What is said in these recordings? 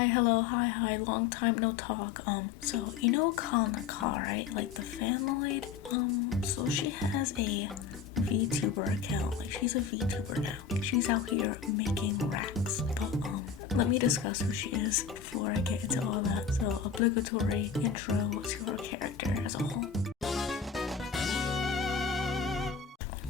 Hi, hello, hi, long time no talk. So you know Calne Ca, right? Like the family. So she has a Vtuber account. Like she's a Vtuber now. She's out here making racks. But let me discuss who she is before I get into all that. So obligatory intro to her character as a whole.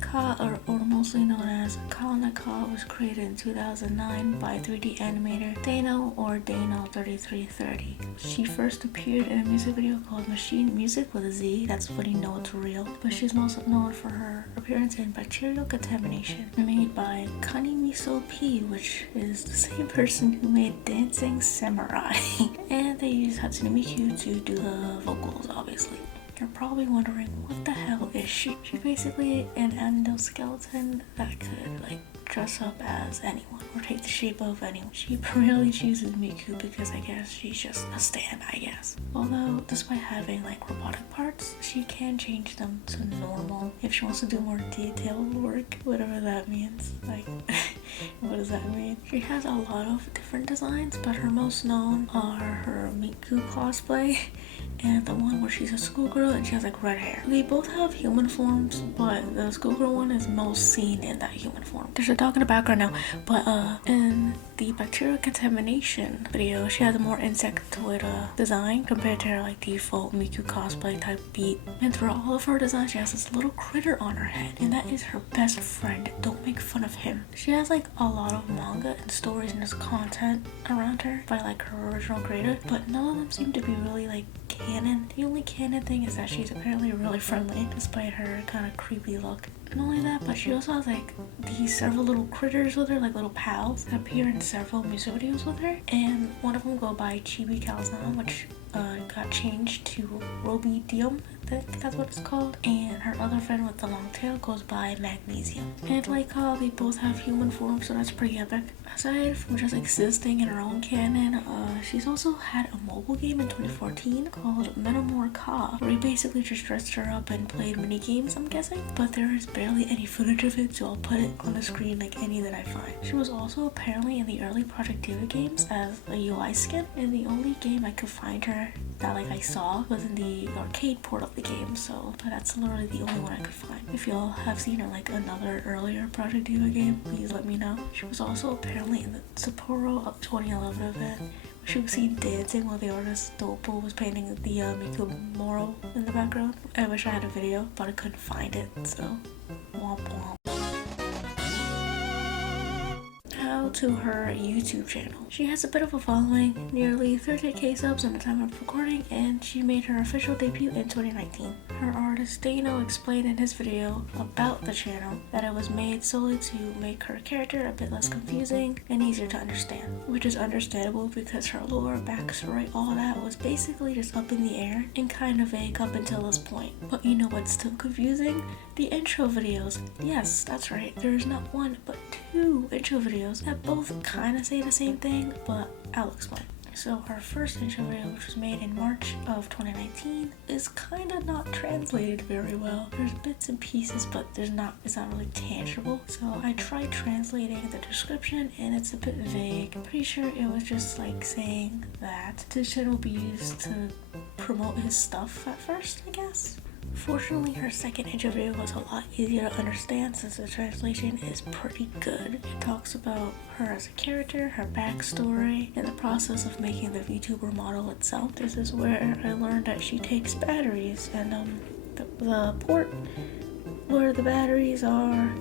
Ca, or mostly known as Calne Ca, was created in 2009 by 3D animator Dano or Dano3330. She first appeared in a music video called Machine Music with a Z, that's when you know it's real, but she's most known for her appearance in Bacterial Contamination, made by Calne Ca, which is the same person who made Dancing Samurai. And they used Hatsune Miku to do the vocals, obviously. You're probably wondering, what the hell is she? She's basically an endoskeleton that could like dress up as anyone or take the shape of anyone. She primarily chooses Miku because I guess she's just a stand, I guess. Although, despite having like robotic parts, she can change them to normal if she wants to do more detailed work, whatever that means. Like, what does that mean? She has a lot of different designs, but her most known are her Miku cosplay and the one where she's a schoolgirl and she has like red hair. They both have human forms, but the schoolgirl one is most seen in that human form. There's a dog in the background now, but in the Bacterial Contamination video, she has a more insectoid design compared to her like default Miku cosplay type beat. And throughout all of her designs, she has this little critter on her head, and that is her best friend. Don't make fun of him. She has like a lot of manga and stories and just content around her by like her original creator, but none of them seem to be really like canon. The only canon thing is that she's apparently really friendly despite her kind of creepy look. Not only that, but she also has like these several little critters with her, like little pals that appear in several music videos with her, and one of them go by Chibi Calzone, which got changed to Robidium, I think that's what it's called, and her other friend with the long tail goes by Magnesium. And like how they both have human forms, so that's pretty epic. Aside from just existing in her own canon, she's also had a mobile game in 2014 called Metamor Ca, where he basically just dressed her up and played mini games, I'm guessing, but there is barely any footage of it, so I'll put it on the screen like any that I find. She was also apparently in the early Project DIVA games as a UI skin, and the only game I could find her that like I saw was in the arcade port of the game, so but that's literally the only one I could find. If y'all have seen her like another earlier Project DIVA game, please let me know. She was also apparently in the Sapporo 2011 event. She was seen dancing while the artist Dopo was painting the Miku mural in the background. I wish I had a video, but I couldn't find it, so womp womp. To her YouTube channel. She has a bit of a following, nearly 30k subs at the time of recording, and she made her official debut in 2019. Her artist Dano explained in his video about the channel that it was made solely to make her character a bit less confusing and easier to understand, which is understandable because her lore, backstory, all that was basically just up in the air and kind of vague up until this point. But you know what's still confusing? The intro videos. Yes, that's right, there's not one but two intro videos that both kind of say the same thing, but I'll explain. So her first intro video, which was made in March of 2019, is kind of not translated very well. There's bits and pieces, but it's not really tangible. So I tried translating the description and it's a bit vague. I'm pretty sure it was just like saying that this channel will be used to promote his stuff at first, I guess. Fortunately, her second intro video was a lot easier to understand since the translation is pretty good. It talks about her as a character, her backstory, and the process of making the VTuber model itself. This is where I learned that she takes batteries, and the port where the batteries are,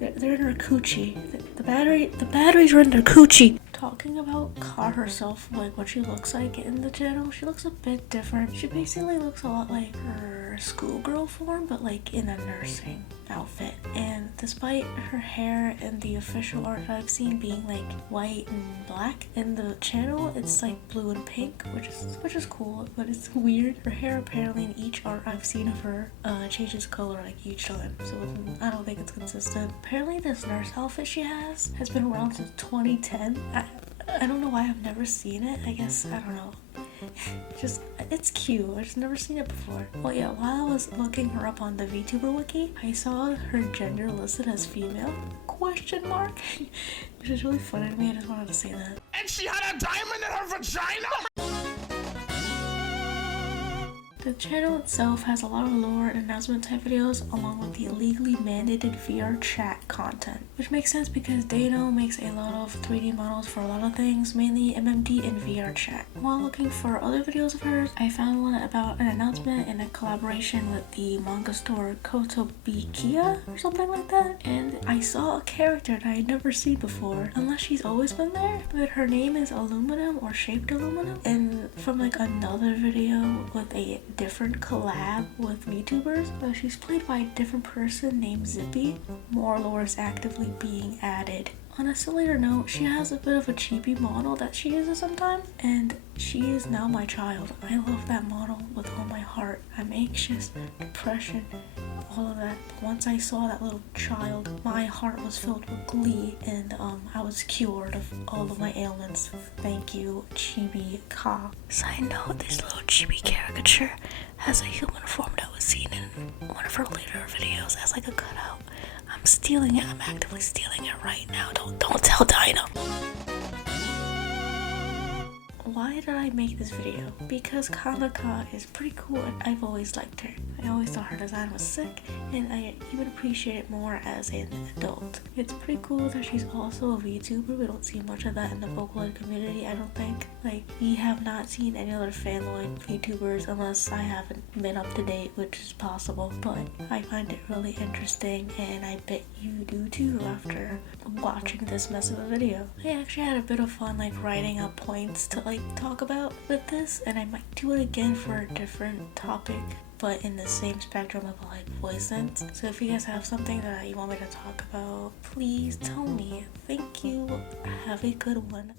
they're in her coochie. The batteries are in her coochie. Talking about Ca herself, like what she looks like in the channel, she looks a bit different. She basically looks a lot like her schoolgirl form, but like in a nursing outfit. And despite her hair and the official art I've seen being like white and black, in the channel it's like blue and pink, which is cool, but it's weird. Her hair apparently in each art I've seen of her changes color like each time, so I don't think it's consistent. Apparently this nurse outfit she has been around since 2010. I don't know why I've never seen it. I guess, I don't know. Just, it's cute. I've just never seen it before. Well, yeah, while I was looking her up on the Vtuber wiki, I saw her gender listed as female, question mark, which is really funny to me. I just wanted to say that. And she had a diamond in her vagina? The channel itself has a lot of lore and announcement type videos along with the illegally mandated VR chat content, which makes sense because Dano makes a lot of 3D models for a lot of things, mainly MMD and VR chat. While looking for other videos of hers, I found one about an announcement in a collaboration with the manga store Ca or something like that, and I saw a character that I had never seen before, unless she's always been there, but her name is Aluminum or Shaped Aluminum, and from like another video with a different collab with VTubers. She's played by a different person named Zippy. More lore is actively being added. On a sillier note, she has a bit of a cheapy model that she uses sometimes, and she is now my child. I love that model with all my heart. I'm anxious, depression, all of that. But once I saw that little child, my heart was filled with glee, and I was cured of all of my ailments. Thank you, Chibi Ca. Side note, this little chibi caricature has a human form that was seen in one of her later videos as like a cutout. I'm stealing it. I'm actively stealing it right now. Don't tell Dino. Why did I make this video? Because Calne Ca is pretty cool and I've always liked her. I always thought her design was sick and I even appreciate it more as an adult. It's pretty cool that she's also a VTuber. We don't see much of that in the Vocaloid community, I don't think. Like, we have not seen any other fanboy VTubers unless I haven't been up to date, which is possible. But I find it really interesting and I bet you do too after watching this mess of a video. I actually had a bit of fun like writing up points to like talk about with this, and I might do it again for a different topic but in the same spectrum of like voice synths. So if you guys have something that you want me to talk about, please tell me. Thank you. Have a good one.